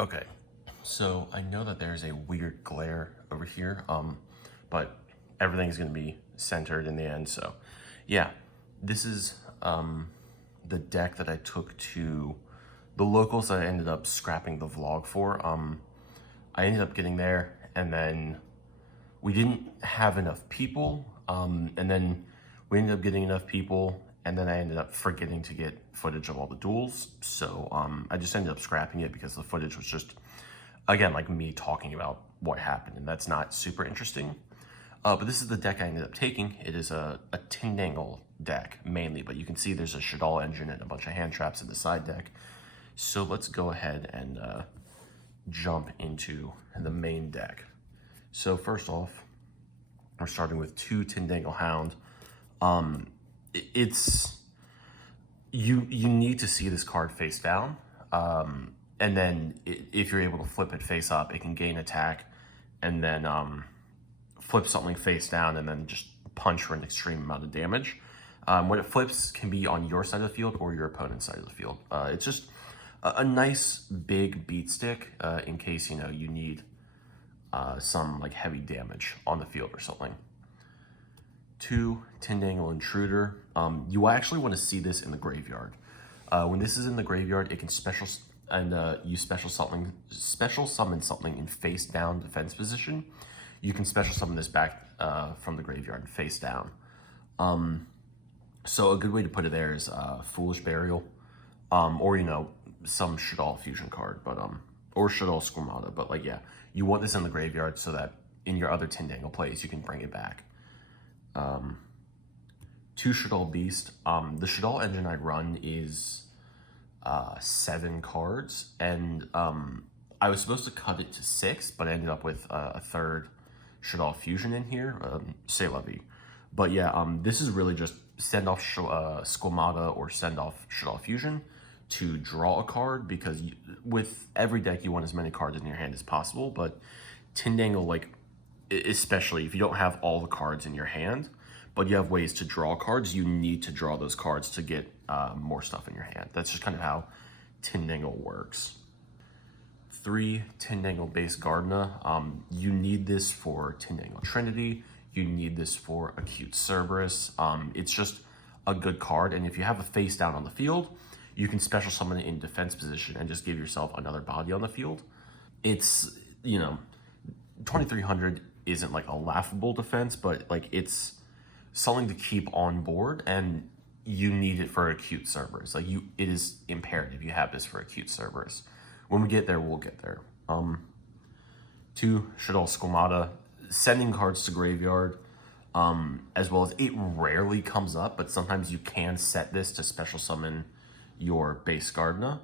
Okay, so I know that there's a weird glare over here, but everything's gonna be centered in the end. So, yeah, this is the deck that I took to the locals that I ended up scrapping the vlog for. I ended up getting there, and then we didn't have enough people, and then we ended up getting enough people, and then I ended up forgetting to get footage of all the duels. So I just ended up scrapping it because the footage was just, again, like me talking about what happened, and that's not super interesting. But this is the deck I ended up taking. It is a Tindangle deck mainly, but you can see there's a Shadal engine and a bunch of hand traps in the side deck. So let's go ahead and jump into the main deck. So first off, we're starting with 2 Tindangle Hound. It's you need to see this card face down, and then if you're able to flip it face up, it can gain attack, and then flip something face down, and then just punch for an extreme amount of damage. When it flips, can be on your side of the field or your opponent's side of the field. It's just a nice big beat stick in case you need some like heavy damage on the field or something. 2 Tindangle Intruder. You actually want to see this in the graveyard. When this is in the graveyard, it can you special summon something in face down defense position. You can special summon this back from the graveyard face down. So a good way to put it there is Foolish Burial, or some Shadal fusion card, but or Shadal Squamata. But like, yeah, you want this in the graveyard so that in your other Tindangle plays you can bring it back. 2 Shadal Beast. The Shadal engine I run is 7 cards, and I was supposed to cut it to 6, but I ended up with a third Shadal fusion in here, C'est la vie. But yeah, this is really just send off Squamata or send off Shadal fusion to draw a card, because with every deck you want as many cards in your hand as possible, but Tindangle, like, especially if you don't have all the cards in your hand, but you have ways to draw cards, you need to draw those cards to get more stuff in your hand. That's just kind of how Tindangle works. 3 Tindangle base Gardna. You need this for Tindangle Trinity. You need this for Acute Cerberus. It's just a good card, and if you have a face down on the field, you can special summon it in defense position and just give yourself another body on the field. It's, 2300 isn't like a laughable defense, but like it's something to keep on board, and you need it for Acute Cerberus. Like it is imperative you have this for Acute Cerberus. When we get there, we'll get there. 2 Shadal Squamata, sending cards to graveyard, as well as it rarely comes up, but sometimes you can set this to special summon your base Gardna.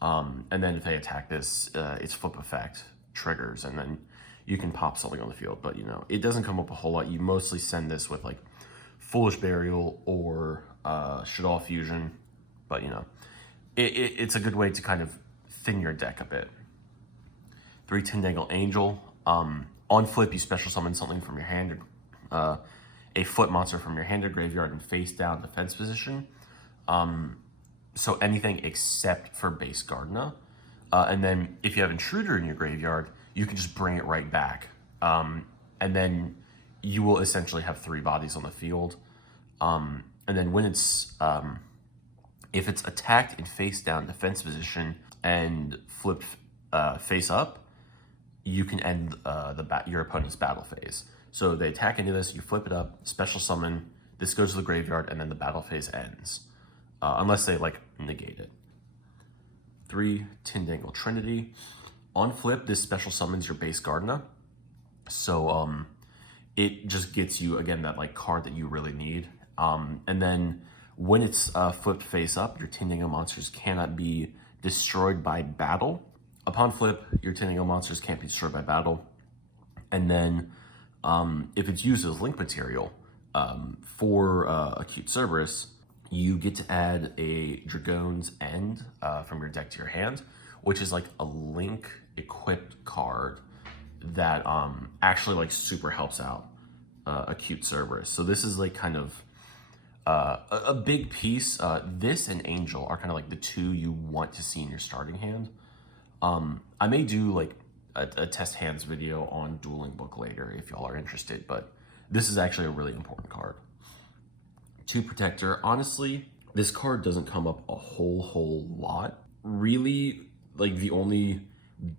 And then if they attack this, its flip effect triggers, and then you can pop something on the field. But it doesn't come up a whole lot. You mostly send this with like Foolish Burial or Shadal Fusion, but it's a good way to kind of thin your deck a bit. 3 Tindangle Angel. On flip, you special summon something from your hand, a foot monster from your hand or graveyard in face down defense position. So anything except for base Gardna. And then if you have Intruder in your graveyard, you can just bring it right back. And then you will essentially have 3 bodies on the field. And then when it's, if it's attacked in face down defense position and flipped face up, you can end your opponent's battle phase. So they attack into this, you flip it up, special summon, this goes to the graveyard, and then the battle phase ends. Unless they like negate it. 3 Tindangle Trinity. On flip, this special summons your base Gardna. So it just gets you, again, that like card that you really need. And then when it's flipped face up, your Tindangle monsters cannot be destroyed by battle. Upon flip, your Tindangle monsters can't be destroyed by battle. And then if it's used as link material for Acute Cerberus, you get to add a Dragon's End from your deck to your hand, which is like a link equipped card that actually like super helps out Acute Cerberus. So this is like kind of a big piece. This and Angel are kind of like the 2 you want to see in your starting hand. I may do like a test hands video on Dueling Book later if y'all are interested, but this is actually a really important card. 2 Protector, honestly, this card doesn't come up a whole lot. Really, like the only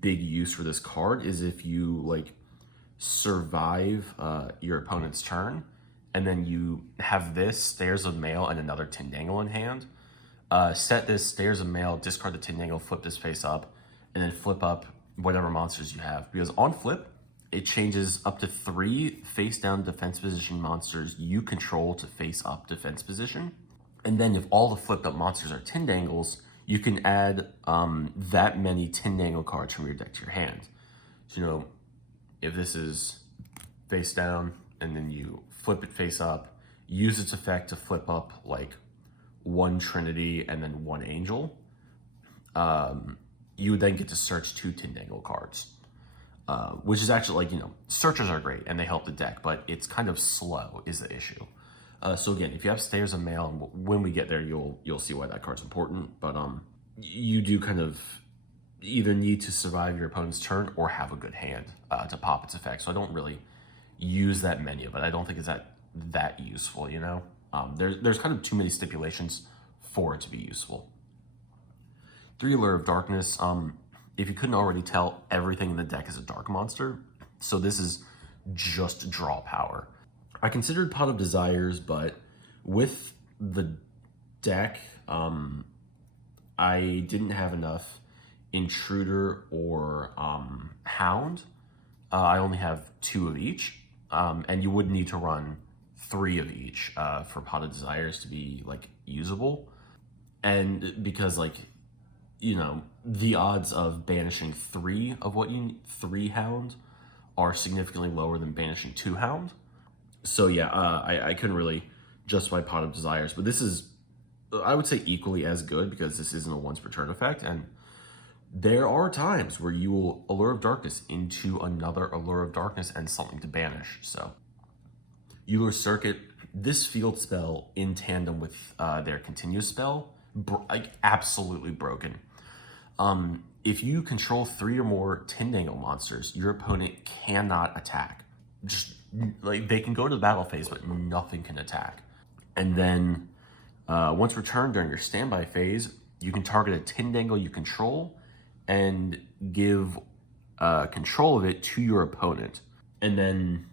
big use for this card is if you like survive your opponent's turn, and then you have this Stairs of Mail and another Tindangle in hand. Set this Stairs of Mail, discard the Tindangle, flip this face up, and then flip up whatever monsters you have. Because on flip, it changes up to 3 face down defense position monsters you control to face up defense position. And then if all the flipped up monsters are Tindangles, you can add that many Tindangle cards from your deck to your hand. So, you know, if this is face down and then you flip it face up, use its effect to flip up like 1 Trinity and then 1 Angel, you would then get to search 2 Tindangle cards, which is actually like, you know, searchers are great and they help the deck, but it's kind of slow is the issue. So again, if you have Stairs of Mail, and when we get there, you'll see why that card's important. But you do kind of either need to survive your opponent's turn or have a good hand to pop its effect. So I don't really use that many of it. I don't think it's that useful, you know? There's kind of too many stipulations for it to be useful. 3 Allure of Darkness. If you couldn't already tell, everything in the deck is a dark monster. So this is just draw power. I considered Pot of Desires, but with the deck, I didn't have enough Intruder or Hound. I only have 2 of each, and you would need to run 3 of each for Pot of Desires to be like usable. And because like, you know, the odds of banishing 3 of what you need, 3 Hound, are significantly lower than banishing 2 Hound. So yeah, I couldn't really justify Pot of Desires, but this is, I would say, equally as good because this isn't a once per turn effect, and there are times where you will Allure of Darkness into another Allure of Darkness and something to banish. So Euler's Circuit, this field spell in tandem with their continuous spell, like absolutely broken. If you control 3 or more Tindangle monsters, your opponent cannot attack. Just like they can go to the battle phase, but nothing can attack. And then once returned during your standby phase, you can target a Tindangle you control and give control of it to your opponent. And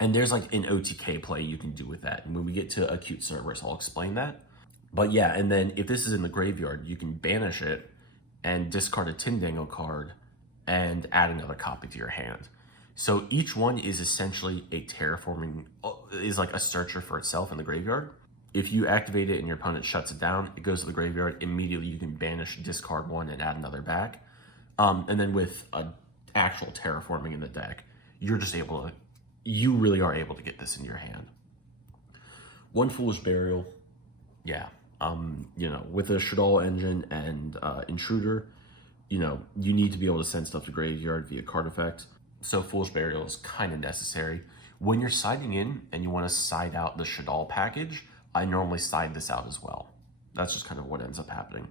there's like an OTK play you can do with that. And when we get to Acute Cerberus, I'll explain that. But yeah, and then if this is in the graveyard, you can banish it and discard a Tindangle card and add another copy to your hand. So each one is essentially a terraforming, is like a searcher for itself in the graveyard. If you activate it and your opponent shuts it down, it goes to the graveyard. Immediately you can banish, discard one, and add another back. And then with an actual terraforming in the deck, you're just able to, you really are able to get this in your hand. 1 Foolish Burial, yeah. You know, with a Shadal engine and Intruder, you know, you need to be able to send stuff to graveyard via card effect. So Foolish Burial is kind of necessary. When you're siding in and you want to side out the Shadal package, I normally side this out as well. That's just kind of what ends up happening.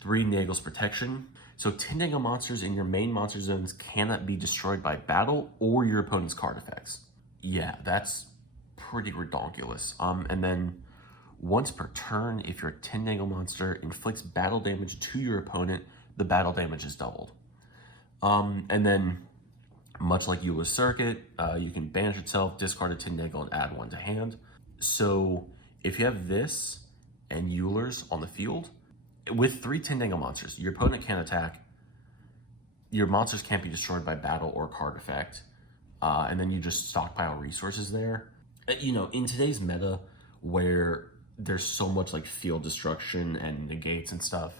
3 Nagel's Protection. So Tindangle monsters in your main monster zones cannot be destroyed by battle or your opponent's card effects. Yeah, that's pretty redonkulous. And then once per turn, if your Tindangle monster inflicts battle damage to your opponent, the battle damage is doubled. And then, much like Euler's Circuit, you can banish itself, discard a Tindangle, and add 1 to hand. So if you have this and Euler's on the field, with 3 Tindangle monsters, your opponent can't attack, your monsters can't be destroyed by battle or card effect, and then you just stockpile resources there. You know, in today's meta, where there's so much like field destruction and negates and stuff,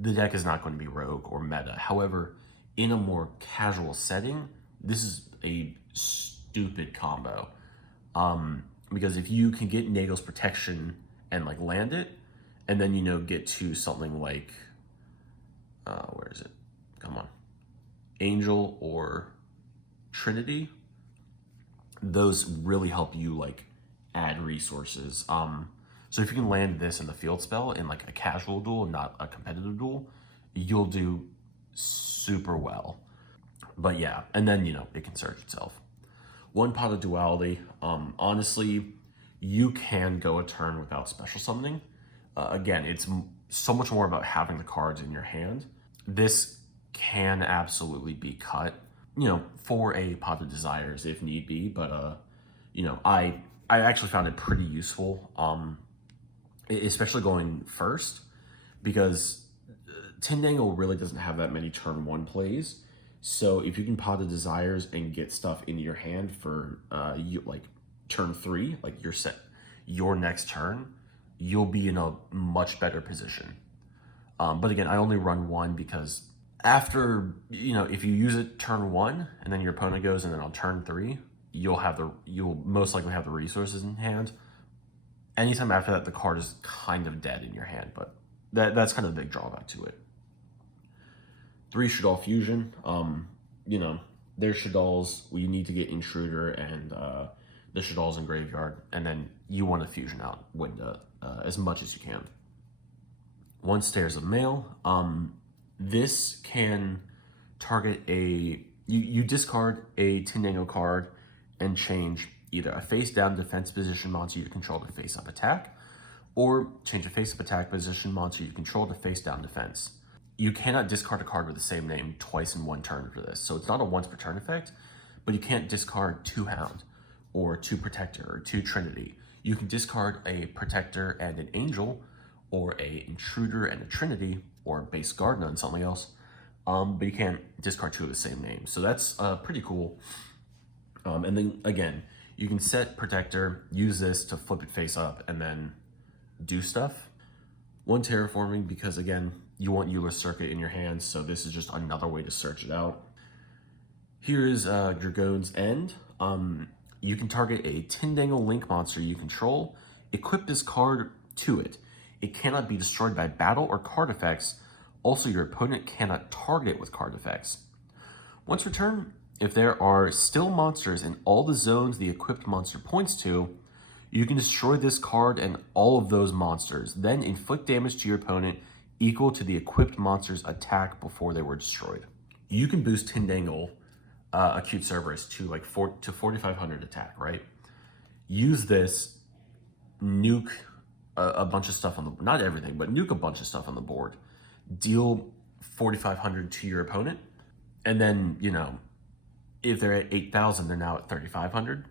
the deck is not going to be rogue or meta. However, in a more casual setting, this is a stupid combo. Because if you can get Nagel's Protection and like land it, and then, you know, get to something like, where is it? Come on. Angel or Trinity, those really help you like add resources. So if you can land this in the field spell in like a casual duel, not a competitive duel, you'll do super well. But yeah, and then, it can search itself. One pot of duality. Honestly, you can go a turn without special summoning. Again, it's so much more about having the cards in your hand. This can absolutely be cut, for a pot of desires if need be. But I actually found it pretty useful, especially going first, because Tindangle really doesn't have that many turn one plays. So if you can pot the desires and get stuff into your hand for turn three, like your next turn, you'll be in a much better position. But again, I only run one because after, if you use it turn one and then your opponent goes and then on turn three, you'll most likely have the resources in hand. Anytime after that, the card is kind of dead in your hand, but that's kind of the big drawback to it. 3 Shaddoll Fusion. There's Shaddolls. You need to get Intruder and the Shaddolls in Graveyard, and then you want to fusion out Winda as much as you can. 1 Stairs of Mail. This can target you discard a Tindangle card and change either a face-down defense position monster you control to face-up attack, or change a face-up attack position monster you control to face-down defense. You cannot discard a card with the same name twice in one turn for this. So it's not a once per turn effect, but you can't discard 2 Hound or 2 Protector or 2 Trinity. You can discard a Protector and an Angel, or a Intruder and a Trinity, or a base Gardener and something else, but you can't discard 2 of the same name. So that's pretty cool. And then again, you can set Protector, use this to flip it face up, and then do stuff. 1 Terraforming, because again, you want Euler's Circuit in your hands, so this is just another way to search it out. Here is Dragoon's End. You can target a Tindangle Link monster you control, equip this card to it. It cannot be destroyed by battle or card effects. Also, your opponent cannot target it with card effects. Once returned, if there are still monsters in all the zones the equipped monster points to, you can destroy this card and all of those monsters, then inflict damage to your opponent equal to the equipped monster's attack before they were destroyed. You can boost Tindangle Acute Cerberus to 4,500 attack, right? Use this, nuke a bunch of stuff on the, not everything, but nuke a bunch of stuff on the board. Deal 4,500 to your opponent, and then, if they're at 8,000, they're now at 3,500.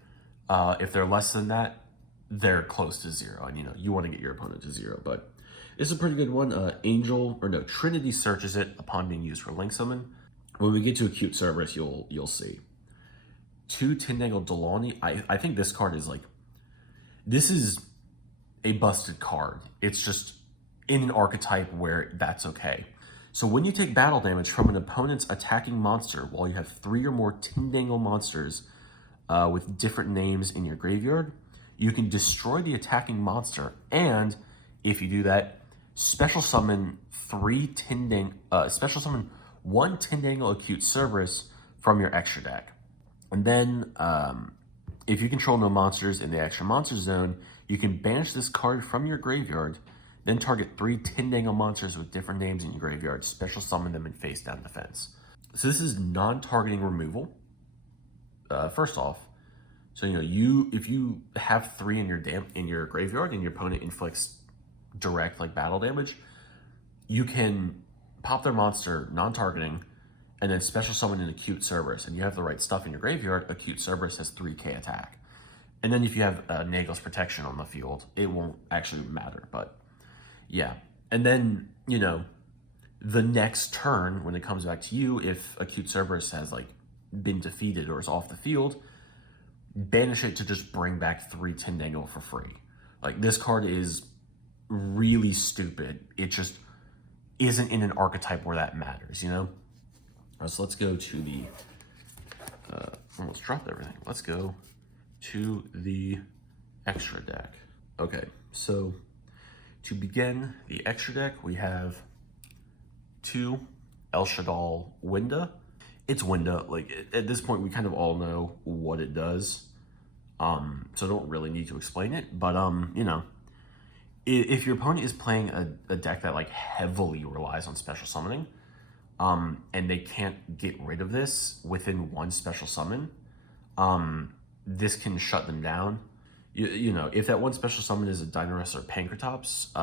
If they're less than that, they're close to 0, and you want to get your opponent to 0, but it's a pretty good one. Trinity searches it upon being used for Link Summon. When we get to Acute Cerberus, you'll see. 2 Tindangle Delani. I think this card is this is a busted card. It's just in an archetype where that's okay. So when you take battle damage from an opponent's attacking monster while you have 3 or more Tindangle monsters with different names in your graveyard, you can destroy the attacking monster, and if you do that, special summon 1 Tindangle Acute Cerberus from your extra deck. And then, if you control no monsters in the extra monster zone, you can banish this card from your graveyard, then target 3 Tindangle monsters with different names in your graveyard, special summon them in face down defense. So this is non-targeting removal, first off. So if you have 3 in your graveyard and your opponent inflicts direct battle damage, you can pop their monster non-targeting and then special summon an Acute Cerberus, and you have the right stuff in your graveyard. Acute Cerberus has 3k attack, and then if you have Nagel's Protection on the field, it won't actually matter. But yeah, and then the next turn when it comes back to you, if Acute Cerberus has been defeated or is off the field, banish it to just bring back 3 Tindangle for free. This card is really stupid. It just isn't in an archetype where that matters, So let's go to the, almost dropped everything. Let's go to the extra deck. Okay, so to begin the extra deck, we have 2 El Shaddoll Winda. It's Winda. At this point, we kind of all know what it does. So I don't really need to explain it, but If your opponent is playing a deck that like heavily relies on special summoning, and they can't get rid of this within one special summon, this can shut them down. You know, if that one special summon is a Dynarus or Pankratops,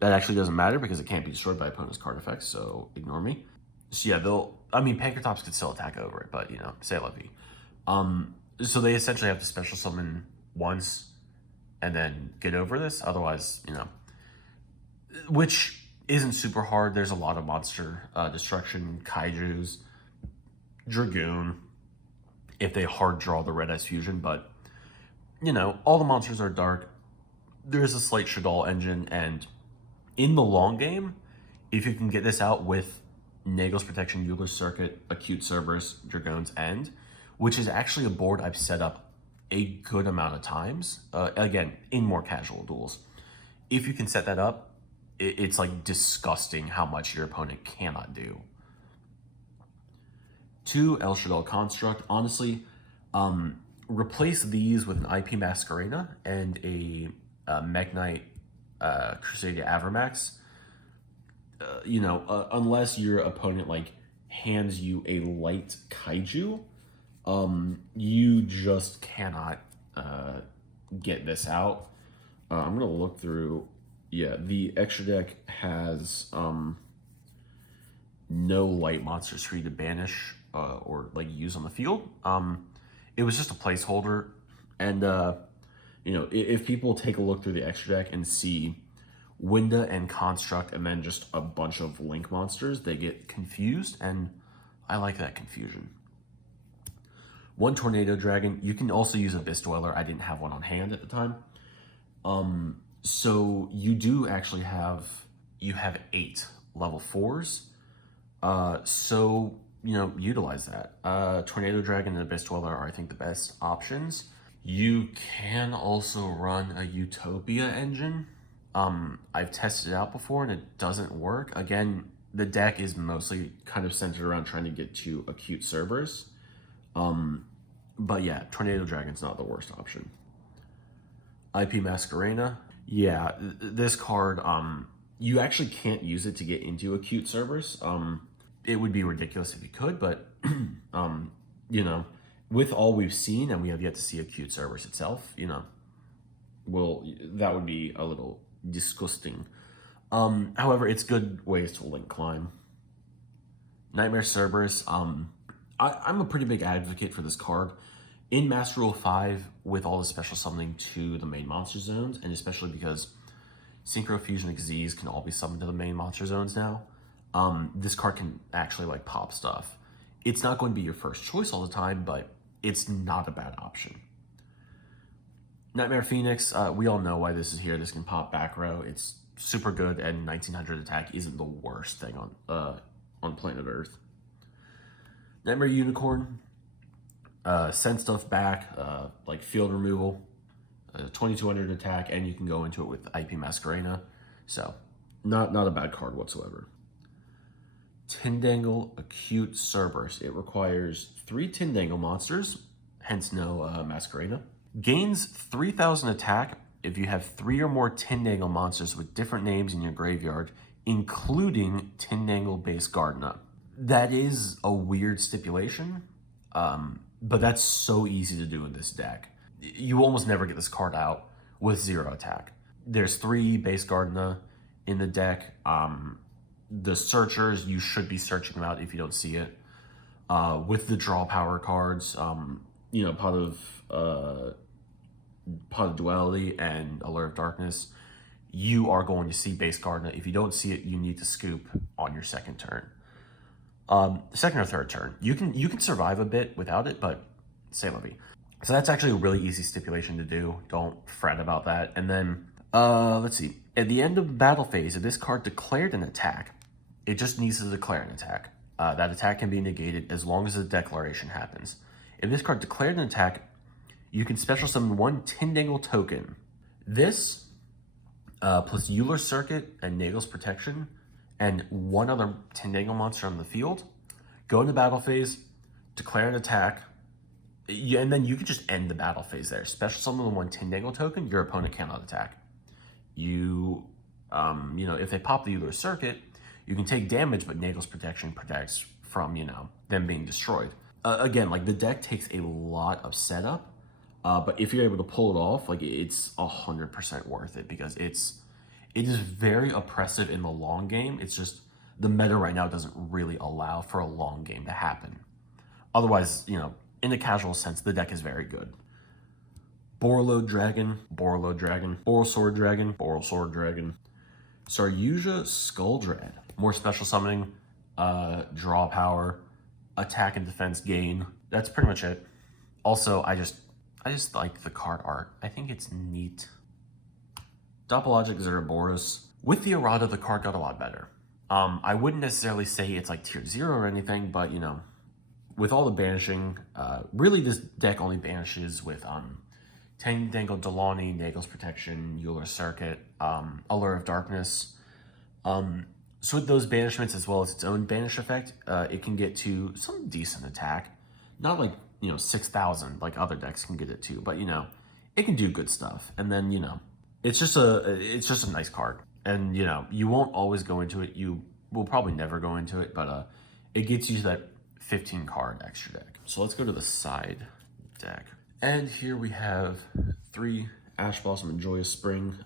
that actually doesn't matter because it can't be destroyed by opponent's card effects, so ignore me. So yeah, I mean, Pankratops could still attack over it, but you know, say la vie. So they essentially have to special summon once and then get over this. Otherwise, you know, which isn't super hard. There's a lot of monster destruction, kaijus, Dragoon, if they hard draw the Red Eyes Fusion, but you know, all the monsters are dark. There is a slight Shaddoll engine, and in the long game, if you can get this out with Nagel's Protection, Euler's Circuit, Acute Cerberus, Dragoon's End, which is actually a board I've set up a good amount of times, again, in more casual duels. If you can set that up, it's like disgusting how much your opponent cannot do. 2 El Shaddoll Construct, honestly, replace these with an IP Masquerena and a Mekk-Knight Crusadia Avramax. You know, unless your opponent like hands you a light kaiju, you just cannot get this out. I'm gonna look through. Yeah, the extra deck has no light monsters for you to banish or like use on the field. It was just a placeholder, and you know, if people take a look through the extra deck and see Winda and Construct and then just a bunch of Link monsters, they get confused, and I like that confusion. 1 Tornado Dragon. You can also use Abyss Dweller. I didn't have one on hand at the time. So you do actually have 8 level 4s. So, you know, utilize that. Tornado Dragon and Abyss Dweller are, I think, the best options. You can also run a Utopia engine. I've tested it out before and it doesn't work. Again, the deck is mostly kind of centered around trying to get to Acute Cerberus. But yeah, Tornado Dragon's not the worst option. IP Masquerena. Yeah, this card, you actually can't use it to get into Acute Cerberus. It would be ridiculous if you could, but, you know, with all we've seen, and we have yet to see Acute Cerberus itself, you know, that would be a little disgusting. However, it's good ways to link climb. Nightmare Cerberus, I'm a pretty big advocate for this card. In Master Rule 5, with all the special summoning to the main monster zones, and especially because Synchro, Fusion, and Xyz can all be summoned to the main monster zones now, this card can actually like pop stuff. It's not going to be your first choice all the time, but it's not a bad option. Nightmare Phoenix, we all know why this is here. This can pop back row. It's super good, and 1900 attack isn't the worst thing on planet Earth. Nightmare Unicorn, send stuff back, like field removal, 2200 attack, and you can go into it with IP Masquerena. So, not a bad card whatsoever. Tindangle Acute Cerberus. It requires 3 Tindangle monsters, hence no Masquerena. Gains 3000 attack if you have 3 or more Tindangle monsters with different names in your graveyard, including Tindangle base Gardena. That is a weird stipulation, but that's so easy to do in this deck. You almost never get this card out with 0 attack. There's 3 base Gardena in the deck. The Searchers, you should be searching them out if you don't see it. With the draw power cards, you know, Pot of Duality and Allure of Darkness, you are going to see base Gardena. If you don't see it, you need to scoop on your second turn. Second or third turn. You can survive a bit without it, but say la vie. So that's actually a really easy stipulation to do. Don't fret about that. And then, let's see. At the end of the battle phase, if this card declared an attack, it just needs to declare an attack. That attack can be negated as long as the declaration happens. If this card declared an attack, you can special summon 1 Tindangle token. This, plus Euler's Circuit and Nagel's Protection, and 1 other Tindangle monster on the field, go into battle phase, declare an attack, and then you can just end the battle phase there. Special summon 1 Tindangle token, your opponent cannot attack. you know, if they pop the Euler circuit, you can take damage, but Nagel's protection protects from, you know, them being destroyed. Again, like the deck takes a lot of setup, but if you're able to pull it off, like it's 100% worth it because it is very oppressive in the long game. It's just the meta right now doesn't really allow for a long game to happen. Otherwise, you know, in a casual sense, the deck is very good. Borreload Dragon, Borreload Dragon, Borrelsword Dragon, Borrelsword Dragon, Saryuja Skull Dread. More special summoning, draw power, attack and defense gain. That's pretty much it. Also, I just like the card art. I think it's neat. Doppologic Zeraboros. With the errata, the card got a lot better. I wouldn't necessarily say it's like tier 0 or anything, but you know, with all the banishing, really this deck only banishes with Tindangle, Delani, Nagel's Protection, Euler Circuit, Allure of Darkness. So with those banishments as well as its own banish effect, it can get to some decent attack. Not like, you know, 6,000 like other decks can get it to, but you know, it can do good stuff. And then, you know, it's just a nice card. And you know, you won't always go into it. You will probably never go into it, but it gets you to that 15 card extra deck. So let's go to the side deck. And here we have 3 Ash Blossom and Joyous Spring.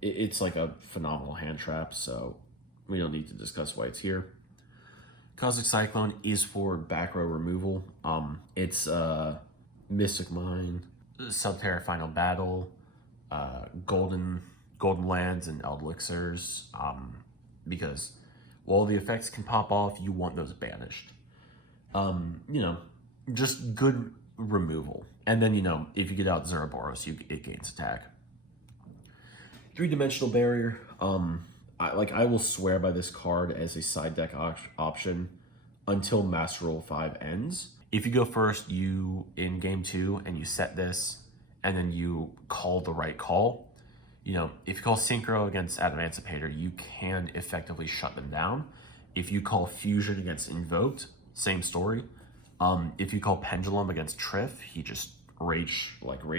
It's like a phenomenal hand trap, so we don't need to discuss why it's here. Cosmic Cyclone is for back row removal. It's Mystic Mine, Subterra Final Battle, Golden Lands, and Elixirs. Because while the effects can pop off, you want those banished. You know, just good removal. And then, you know, if you get out Zeraboros, it gains attack. 3-dimensional barrier. I will swear by this card as a side deck option until Master Rule 5 ends. If you go first, you in game 2 and you set this, and then you call the right call. You know, if you call Synchro against Adamancipator, you can effectively shut them down. If you call Fusion against Invoked, same story. If you call Pendulum against Triff, he just rage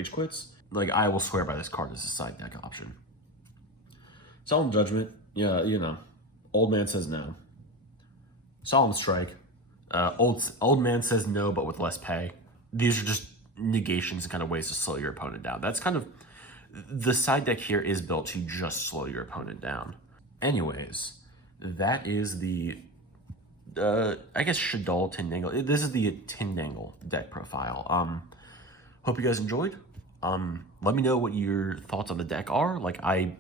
quits. Like, I will swear by this card as a side deck option. Solemn Judgment, yeah, you know, old man says no. Solemn Strike, old man says no, but with less pay. These are just negations and kind of ways to slow your opponent down. That's kind of, the side deck here is built to just slow your opponent down. Anyways, that is the I guess Shaddoll Tindangle. This is the Tindangle deck profile. Hope you guys enjoyed. Let me know what your thoughts on the deck are. I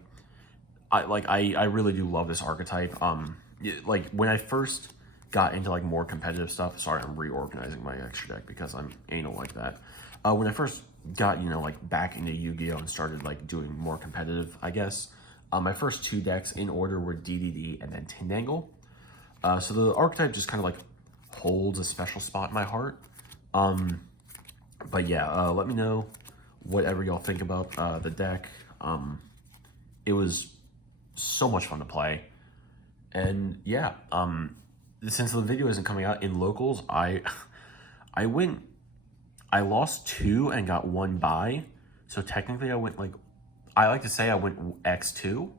really do love this archetype. Like when I first got into like more competitive stuff. Sorry, I'm reorganizing my extra deck because I'm anal like that. When I first got, you know, like back into Yu-Gi-Oh! And started like doing more competitive, I guess. My first 2 decks in order were DDD and then Tindangle. So the archetype just kind of like holds a special spot in my heart. But yeah, let me know whatever y'all think about the deck. It was so much fun to play. And yeah, since the video isn't coming out in locals, I lost 2 and got 1 bye. So technically I went like, I like to say I went X2.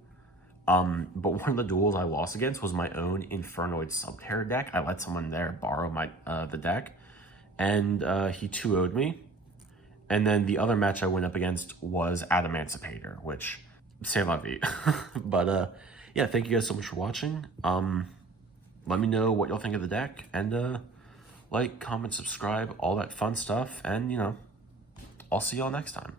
But one of the duels I lost against was my own Infernoid Subterra deck. I let someone there borrow my the deck, and he 2-0'd me. And then the other match I went up against was Adamancipator, which, c'est la vie. But yeah, thank you guys so much for watching. Let me know what y'all think of the deck, and like, comment, subscribe, all that fun stuff, and you know, I'll see y'all next time.